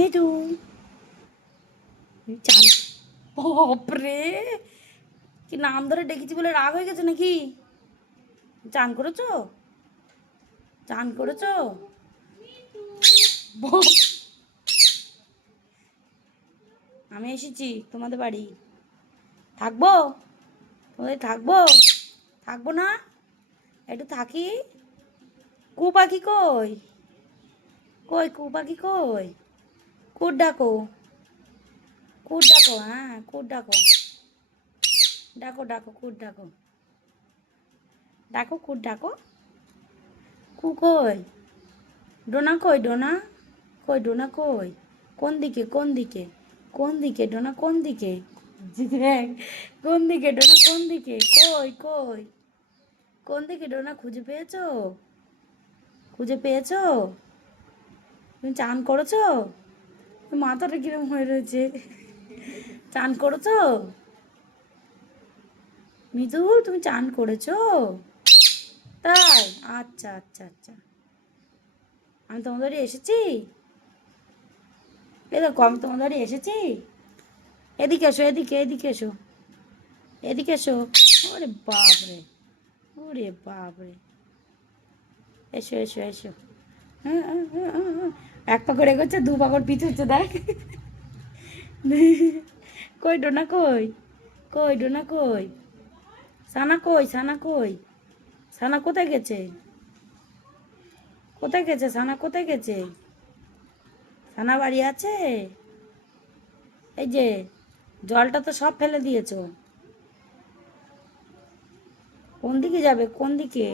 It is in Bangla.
এই তো চান। বাপরে, কি নাম ধরে ডেকেছি বলে রাগ হয়ে গেছে নাকি? চান করেছো? চান করেছো? আমি এসেছি তোমাদের বাড়ি। থাকবো? তোমাদের থাকবো? থাকবো না? একটু থাকি। কু পাখি কই? কই কু পাখি কই? কুট ডাকো, কুট ডাকো, হ্যাঁ কুট ডাকো, ডাকো ডাকো কুট ডাকো, ডাকো কুট ডাকো। কু কই? ডোনা কই? ডোনা কই? ডোনা কই? কোন দিকে কোন দিকে? কোন দিকে ডোনা কোন দিকে? দেখ, কোন দিকে ডোনা কোন দিকে? কই কই? কোন দিকে ডোনা? খুঁজে পেয়েছো? খুঁজে পেয়েছো? তুমি চান করেছো? মাথাটা কিরম হয়ে রয়েছে। চান করেছো? মৃদুল তুমি চান করেছো? তাই? আচ্ছা আচ্ছা আচ্ছা। আমি তোমাদের বাড়ি এসেছি। এই দেখো আমি তোমাদের বাড়ি এসেছি। এদিকে এসো, এদিকে এদিকে এসো, এদিকে এসো। ওরে বাপরে, ওরে বাপরে, এসো এসো এসো। এক পাকড় এগোচ্ছে, দু পাকড় পিছু হচ্ছে, দেখ। কই ডোনা কই? কই ডোনা কই? সানা কই? সানা কই? সানা কোথায় গেছে? কোথায় গেছে সানা? কোথায় গেছে? সানা বাড়ি আছে? এই যে জলটা তো সব ফেলে দিয়েছো। কোন দিকে যাবে? কোন দিকে?